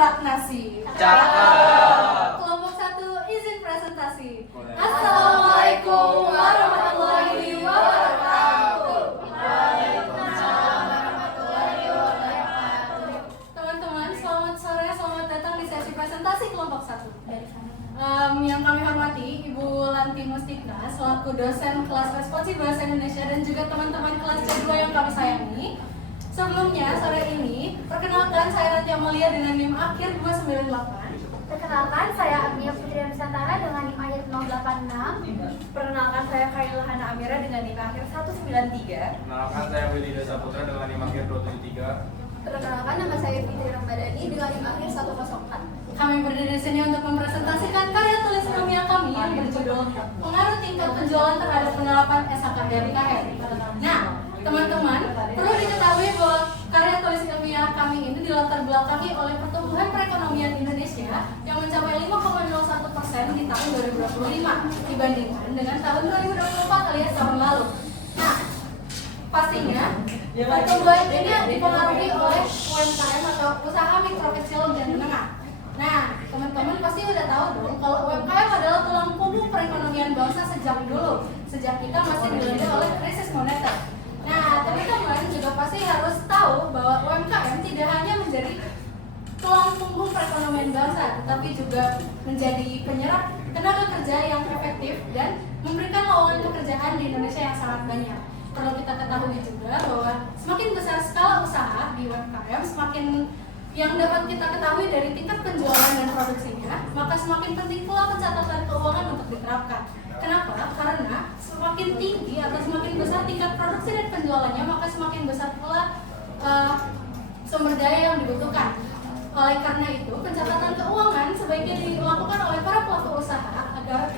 rak nasi. Cakep. Kelompok 1 izin presentasi. Assalamualaikum warahmatullahi wabarakatuh. Waalaikumsalam warahmatullahi wabarakatuh. Teman-teman, selamat sore, selamat datang di sesi presentasi kelompok 1. Yang kami hormati Ibu Lanti Mustika selaku dosen kelas responsif bahasa Indonesia dan juga teman-teman kelas C2 yang kami sayangi. Sebelumnya, sore ini, perkenalkan saya Natia Mulia dengan NIM akhir 298. Perkenalkan, saya Agnia Putri Nusantara dengan NIM akhir 086. Perkenalkan, saya Khairil Hana Amira dengan NIM akhir 193. Perkenalkan, saya Willy Desa Putra dengan NIM akhir 273. Perkenalkan, nama saya Fitri Ramadhani dengan NIM akhir 104. Kami berdiri di sini untuk mempresentasikan karya tulis ilmiah kami yang berjudul Pengaruh Tingkat Penjualan Terhadap Penerapan SHKM-KM. Nah, teman-teman, perlu diketahui bahwa karya tulis ilmiah kami ini dilatar belakangi oleh pertumbuhan perekonomian Indonesia yang mencapai 5,01% di tahun 2025 dibandingkan dengan tahun 2024 alias tahun lalu. Nah, pastinya pertumbuhan ini dipengaruhi oleh UMKM atau usaha mikro kecil dan menengah. Nah, teman-teman pasti udah tahu dong kalau UMKM adalah tulang punggung perekonomian bangsa sejak kita masih dilanda oleh krisis moneter. Nah, teman-teman juga pasti harus tahu bahwa UMKM tidak hanya menjadi tulang punggung perekonomian bangsa, tetapi juga menjadi penyerap tenaga kerja yang efektif dan memberikan lowongan pekerjaan di Indonesia yang sangat banyak. Perlu kita ketahui juga bahwa semakin besar skala usaha di UMKM, semakin yang dapat kita ketahui dari tingkat penjualan dan produksinya, maka semakin penting pula pencatatan keuangan untuk diterapkan. Kenapa? Karena semakin tinggi atau semakin besar tingkat produksi dan penjualannya, maka semakin besar pula sumber daya yang dibutuhkan. Oleh karena itu, pencatatan keuangan sebaiknya dilakukan oleh para pelaku usaha agar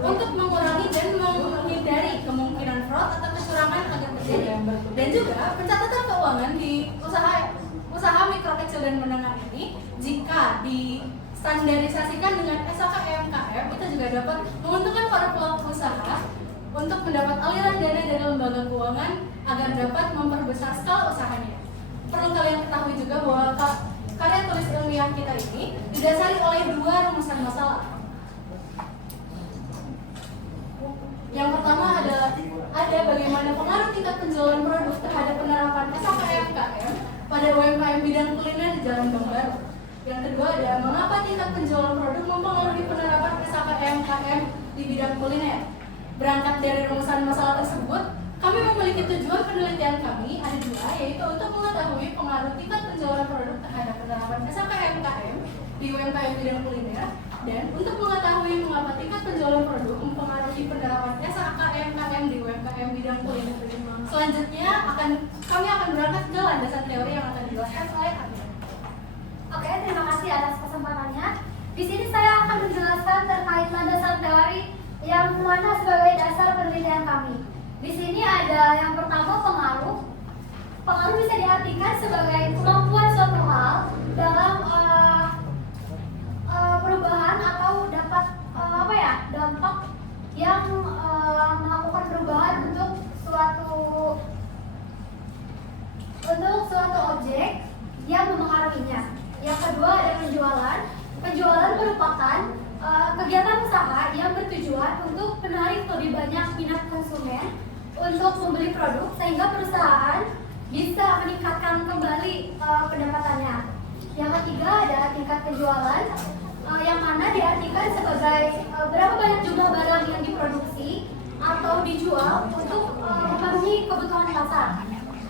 untuk mengurangi dan menghindari kemungkinan fraud atau kecurangan agar terjadi. Dan juga pencatatan keuangan di usaha mikro kecil dan menengah ini jika distandarisasikan dengan SHKM-KM itu juga dapat menguntungkan para pelaku usaha untuk mendapat aliran dana dari lembaga keuangan agar dapat memperbesar skala usahanya. Perlu kalian ketahui juga bahwa karya tulis ilmiah kita ini didasari oleh 2 rumusan masalah. Yang pertama adalah ada bagaimana pengaruh tingkat penjualan produk terhadap penerapan SHKM-KM pada UMKM bidang kuliner di Jalan Bank Baru. Yang kedua ada mengapa tingkat penjualan produk mempengaruhi penerapan SHKM-KM di bidang kuliner. Berangkat dari rumusan masalah tersebut, kami memiliki tujuan penelitian kami ada 2, yaitu untuk mengetahui pengaruh tingkat penjualan produk terhadap penerapan SHKM-KM di UMKM bidang kuliner dan untuk mengetahui mengapa tingkat penjualan produk mempengaruhi penerapan SHKM-KM di UMKM bidang kuliner. Selanjutnya kami akan berangkat ke landasan teori yang akan dijelaskan oleh Anda. Oke, terima kasih atas kesempatannya. Di sini saya akan menjelaskan terkait landasan teori yang mana sebagai dasar penelitian kami. Di sini ada yang pertama pengaruh. Pengaruh bisa diartikan sebagai kemampuan suatu hal dalam perubahan atau dapat dampak yang melakukan perubahan untuk suatu objek yang memengaruhinya. Yang kedua ada penjualan. Penjualan merupakan kegiatan usaha yang bertujuan untuk menarik lebih banyak minat konsumen untuk membeli produk sehingga perusahaan bisa meningkatkan kembali pendapatannya. Yang ketiga ada tingkat penjualan yang mana diartikan sebagai berapa banyak jumlah barang yang diproduksi atau dijual untuk memenuhi kebutuhan pasar.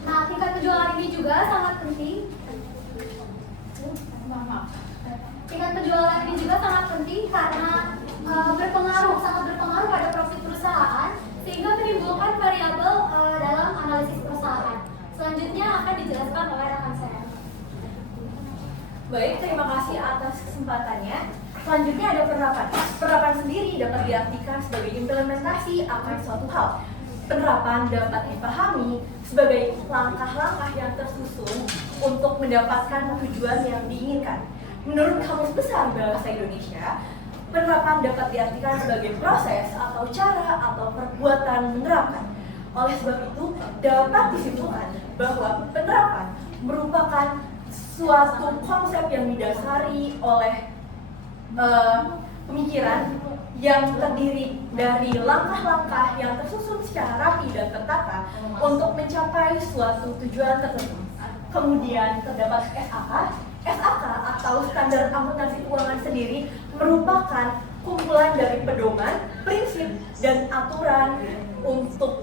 Nah, tingkat penjualan ini juga sangat penting. Tingkat penjualan ini juga sangat penting karena sangat berpengaruh pada profit perusahaan sehingga menimbulkan variabel dalam analisis perusahaan. Selanjutnya akan dijelaskan oleh rekan saya. Baik, terima kasih atas kesempatannya. Selanjutnya ada penerapan. Penerapan sendiri dapat diartikan sebagai implementasi akan suatu hal. Penerapan dapat dipahami sebagai langkah-langkah yang tersusun untuk mendapatkan tujuan yang diinginkan. Menurut Kamus Besar Bahasa Indonesia, penerapan dapat diartikan sebagai proses atau cara atau perbuatan menerapkan. Oleh sebab itu, dapat disimpulkan bahwa penerapan merupakan suatu konsep yang didasari oleh pemikiran yang terdiri dari langkah-langkah yang tersusun secara rapi dan tertata untuk mencapai suatu tujuan tertentu. Kemudian terdapat SAK. SAK atau Standar Akuntansi Keuangan sendiri merupakan kumpulan dari pedoman, prinsip, dan aturan untuk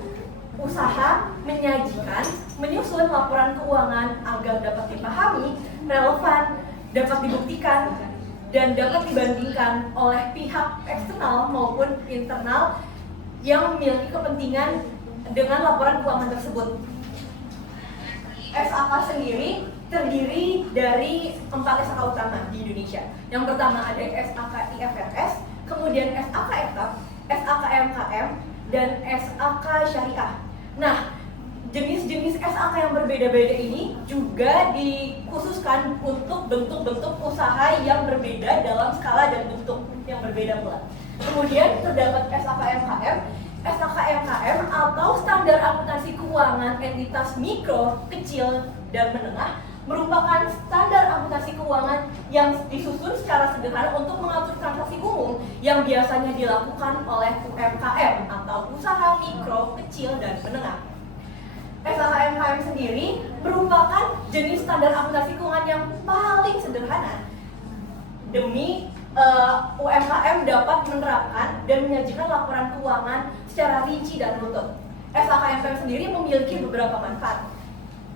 usaha menyajikan, menyusun laporan keuangan agar dapat dipahami, relevan, dapat dibuktikan, dan dapat dibandingkan oleh pihak eksternal maupun internal yang memiliki kepentingan dengan laporan keuangan tersebut. SAK sendiri terdiri dari 4 SAK utama di Indonesia. Yang pertama ada SAK IFRS, kemudian SAK ETAP, SAK MKM, dan SAK Syariah. Nah, jenis-jenis SAK yang berbeda-beda ini juga dikhususkan untuk bentuk-bentuk usaha yang berbeda dalam skala dan bentuk yang berbeda pula. Kemudian terdapat SAK MKM. SAK MKM atau Standar Akuntansi Keuangan Entitas Mikro, Kecil, dan Menengah merupakan standar akuntansi keuangan yang disusun secara sederhana untuk mengatur transaksi umum yang biasanya dilakukan oleh UMKM atau usaha mikro, kecil, dan menengah. SAK MKM sendiri merupakan jenis standar akuntansi keuangan yang paling sederhana demi UMKM dapat menerapkan dan menyajikan laporan keuangan secara rinci dan runtut. SAK MKM sendiri memiliki beberapa manfaat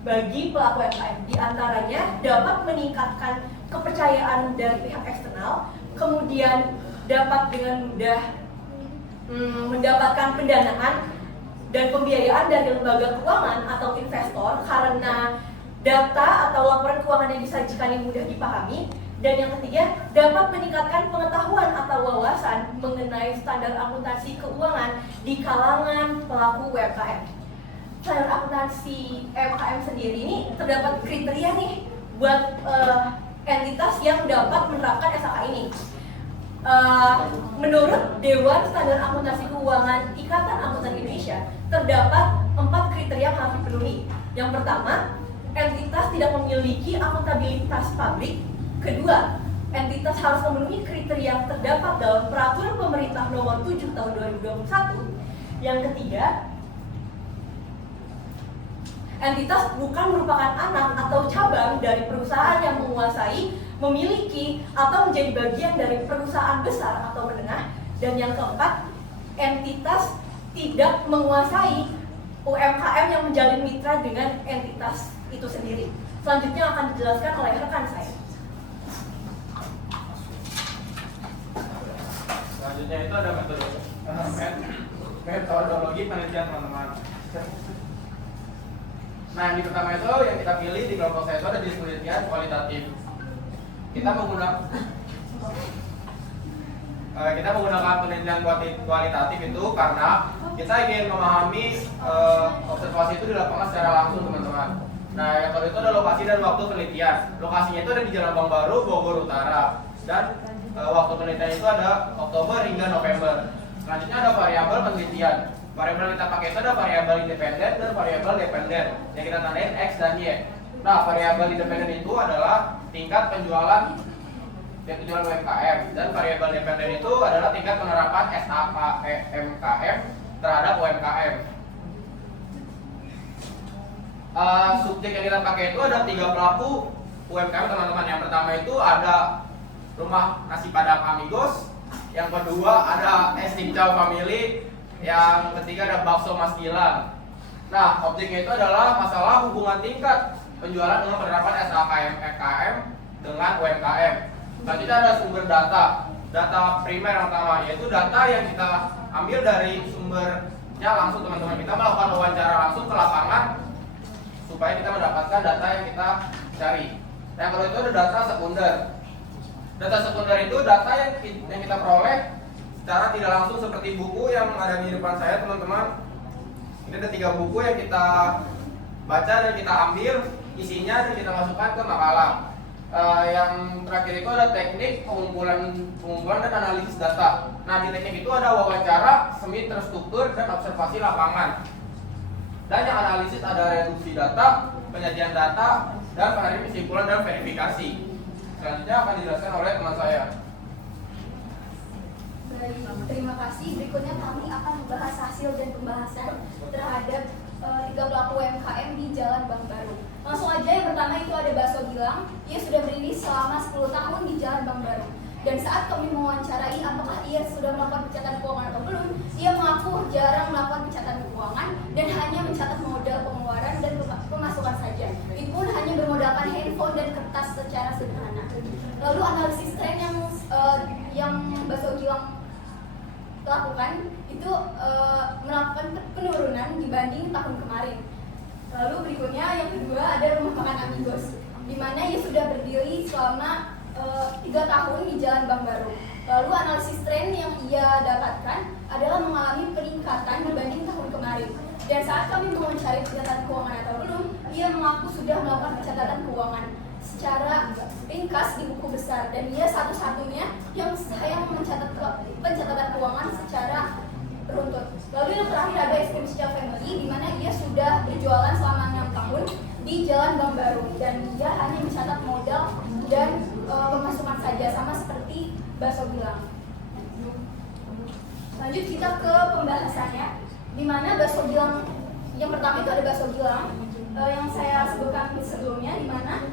bagi pelaku UMKM. Di antaranya dapat meningkatkan kepercayaan dari pihak eksternal, kemudian dapat dengan mudah mendapatkan pendanaan dan pembiayaan dari lembaga keuangan atau investor karena data atau laporan keuangan yang disajikan yang mudah dipahami. Dan yang ketiga, dapat meningkatkan pengetahuan atau wawasan mengenai standar akuntansi keuangan di kalangan pelaku UMKM. Standar akuntansi UMKM sendiri ini terdapat kriteria nih buat entitas yang dapat menerapkan SAK ini. Menurut Dewan Standar Akuntansi Keuangan Ikatan Akuntan Indonesia, terdapat 4 kriteria yang harus dipenuhi. Yang pertama, entitas tidak memiliki akuntabilitas pabrik. Kedua, entitas harus memenuhi kriteria yang terdapat dalam Peraturan Pemerintah Nomor 7 Tahun 2021. Yang ketiga, entitas bukan merupakan anak atau cabang dari perusahaan yang menguasai, memiliki, atau menjadi bagian dari perusahaan besar atau menengah. Dan yang keempat, entitas tidak menguasai UMKM yang menjalin mitra dengan entitas itu sendiri. Selanjutnya akan dijelaskan oleh rekan saya. Selanjutnya itu ada metodologi penelitian, teman-teman. Nah, yang pertama itu yang kita pilih di kelompok saya itu ada jenis penelitian kualitatif. Kita menggunakan penelitian kualitatif itu karena kita ingin memahami observasi itu di lapangan secara langsung, teman-teman. Nah, yang kedua itu ada lokasi dan waktu penelitian. Lokasinya itu ada di Jalan Bang Baru, Bogor Utara. Dan waktu penelitian itu ada Oktober hingga November. Selanjutnya ada variabel penelitian. Variabel yang kita pakai itu ada variabel independen dan variabel dependen yang kita tandain X dan Y. Nah, variabel independen itu adalah tingkat penjualan UMKM dan variabel dependen itu adalah tingkat penerapan SAK MKM terhadap UMKM. Subjek yang kita pakai itu ada 3 pelaku UMKM, teman-teman. Yang pertama itu ada Rumah Nasi Padang Amigos, yang kedua ada Es Cincau Family, yang ketiga ada Bakso Mas Gilang. Nah, objeknya itu adalah masalah hubungan tingkat penjualan dengan penerapan SAK MKM dengan UMKM. Selanjutnya ada sumber data. Data primer yang pertama yaitu data yang kita ambil dari sumbernya langsung, teman-teman. Kita melakukan wawancara langsung ke lapangan supaya kita mendapatkan data yang kita cari. Yang kedua itu ada data sekunder. Data sekunder itu data yang kita peroleh secara tidak langsung seperti buku yang ada di depan saya, teman-teman. Ini ada 3 buku yang kita baca dan kita ambil isinya dan kita masukkan ke makalah. Yang terakhir itu ada teknik pengumpulan dan analisis data. Nah, di teknik itu ada wawancara, semi terstruktur, dan observasi lapangan. Dan yang analisis ada reduksi data, penyajian data, dan penari kesimpulan dan verifikasi. Selanjutnya akan dijelaskan oleh teman saya. Baik, terima kasih. Berikutnya kami akan membahas hasil dan pembahasan terhadap 3 pelaku UMKM di Jalan Bank Baru. Langsung aja, yang pertama itu ada Bakso Gilang. Ia sudah berdiri selama 10 tahun di Jalan Bank Baru. Dan saat kami mewawancarai apakah ia sudah melakukan pencatatan keuangan atau belum, ia mengaku jarang melakukan pencatatan keuangan dan hanya mencatat modal pengeluaran dan pemasukan saja. Itu pun hanya bermodalkan handphone dan kertas secara sederhana. Lalu analisis tren yang Bakso Gilang lakukan itu melakukan penurunan dibanding tahun kemarin. Lalu berikutnya yang kedua ada Rumah Makan Amigos, di mana ia sudah berdiri selama 3 tahun di Jalan Bank Baru. Lalu analisis tren yang ia dapatkan adalah mengalami peningkatan dibanding tahun kemarin. Dan saat kami mewawancari pencatatan keuangan atau belum, ia mengaku sudah melakukan pencatatan keuangan secara ringkas di buku besar, dan ia satu-satunya yang mencatat pencatatan keuangan secara beruntut. Lalu yang terakhir ada Iskrim Cica Family, di mana ia sudah berjualan selama 6 tahun di Jalan Bank Baru, dan dia hanya mencatat modal dan pemasukan saja, sama seperti Bakso Gilang. Lanjut kita ke pembahasannya, di mana Bakso Gilang yang pertama itu ada Bakso Gilang yang saya sebutkan sebelumnya, di mana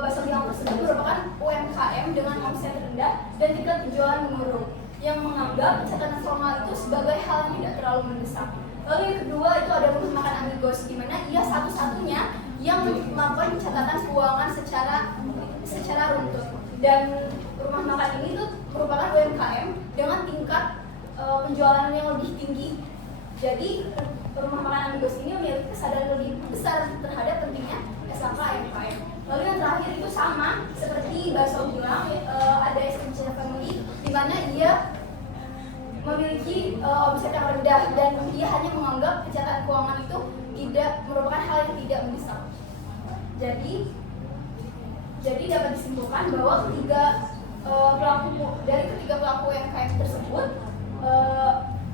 Bakso Gilang tersebut merupakan UMKM dengan omset rendah dan tingkat penjualan menurun, yang menganggap pencatatan formal itu sebagai hal yang tidak terlalu mendesak. Lalu yang kedua itu ada Rumah Makan Amigos, di mana ia satu-satunya yang melakukan pencatatan keuangan secara runtut. Dan Rumah Makan ini tuh merupakan UMKM dengan tingkat penjualan yang lebih tinggi. Jadi Rumah Makan Amigos ini memiliki kesadaran lebih besar terhadap pentingnya SKK UMKM. Lalu yang terakhir itu sama seperti Bakso Gilang, ada Iskrim Cica Family, di mana ia memiliki omset yang rendah dan dia hanya menganggap pencatatan keuangan itu tidak merupakan hal yang tidak mendesak. Jadi dapat disimpulkan bahwa ketiga pelaku UMKM tersebut,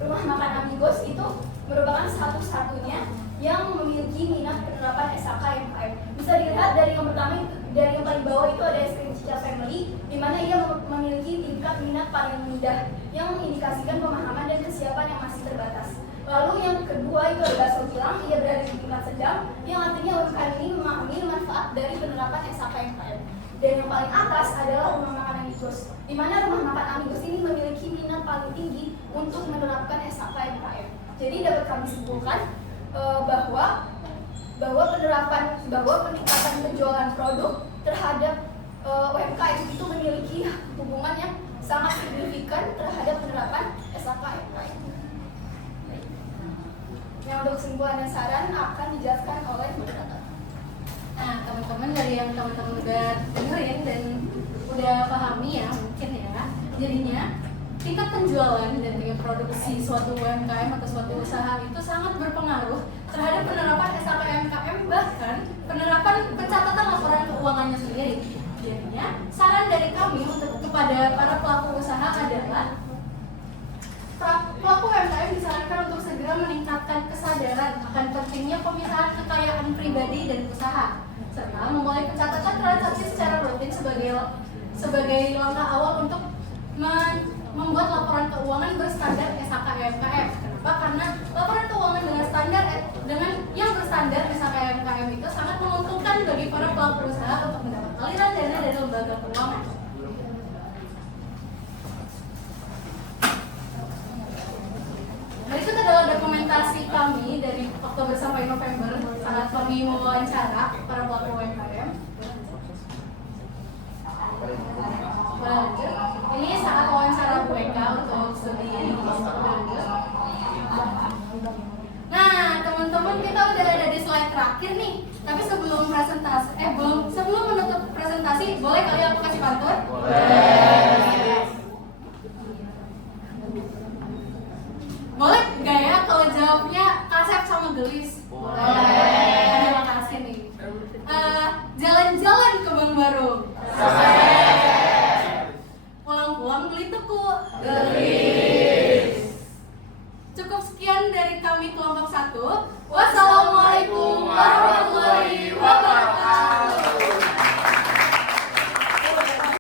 Rumah Makan Amigos itu merupakan satu-satunya yang memiliki minat penerapan SKK UMKM. Bisa dilihat dari yang pertama, dari yang paling bawah itu ada Iskrim Cica Family, di mana ia memiliki tingkat minat paling rendah yang mengindikasikan pemahaman dan kesiapan yang masih terbatas. Lalu yang kedua itu ada Bakso Gilang, ia berada di tingkat sedang, yang artinya UMKM ini memahami manfaat dari penerapan SKK UMKM. Dan yang paling atas adalah Rumah Makan Amigos, di mana Rumah Makan Amigos ini memiliki minat paling tinggi untuk menerapkan SKK UMKM. Jadi dapat kami simpulkan bahwa peningkatan penjualan produk terhadap UMKM itu memiliki hubungan yang sangat signifikan terhadap penerapan SKK UMKM. Yang untuk kesimpulan dan saran akan dijelaskan oleh moderator. Nah, teman-teman, dari yang teman-teman udah dengerin dan udah pahami ya mungkin ya, jadinya tingkat penjualan dan tingkat produksi suatu UMKM atau suatu usaha itu sangat berpengaruh terhadap penerapan SKK UMKM, bahkan penerapan pencatatan laporan keuangannya sendiri. Jadinya saran dari kami kepada para pelaku usaha adalah pelaku UMKM disarankan untuk segera meningkatkan kesadaran akan pentingnya pemisahan kekayaan pribadi dan usaha, serta memulai pencatatan transaksi secara rutin sebagai langkah awal untuk membuat laporan keuangan berstandar SKK UMKM. Kenapa? Karena laporan keuangan dengan yang berstandar SKK UMKM itu sangat menguntungkan bagi para pelaku usaha untuk mendapat aliran dana dari lembaga keuangan. Berikut adalah dokumentasi kami dari Oktober sampai November saat kami mewawancara para pelaku UMKM. Lanjut. Ini saat wawancara BK untuk studi lanjut. Nah, teman-teman, kita udah ada di slide terakhir nih. Tapi sebelum menutup presentasi, boleh kali aku kasih pantun? Boleh.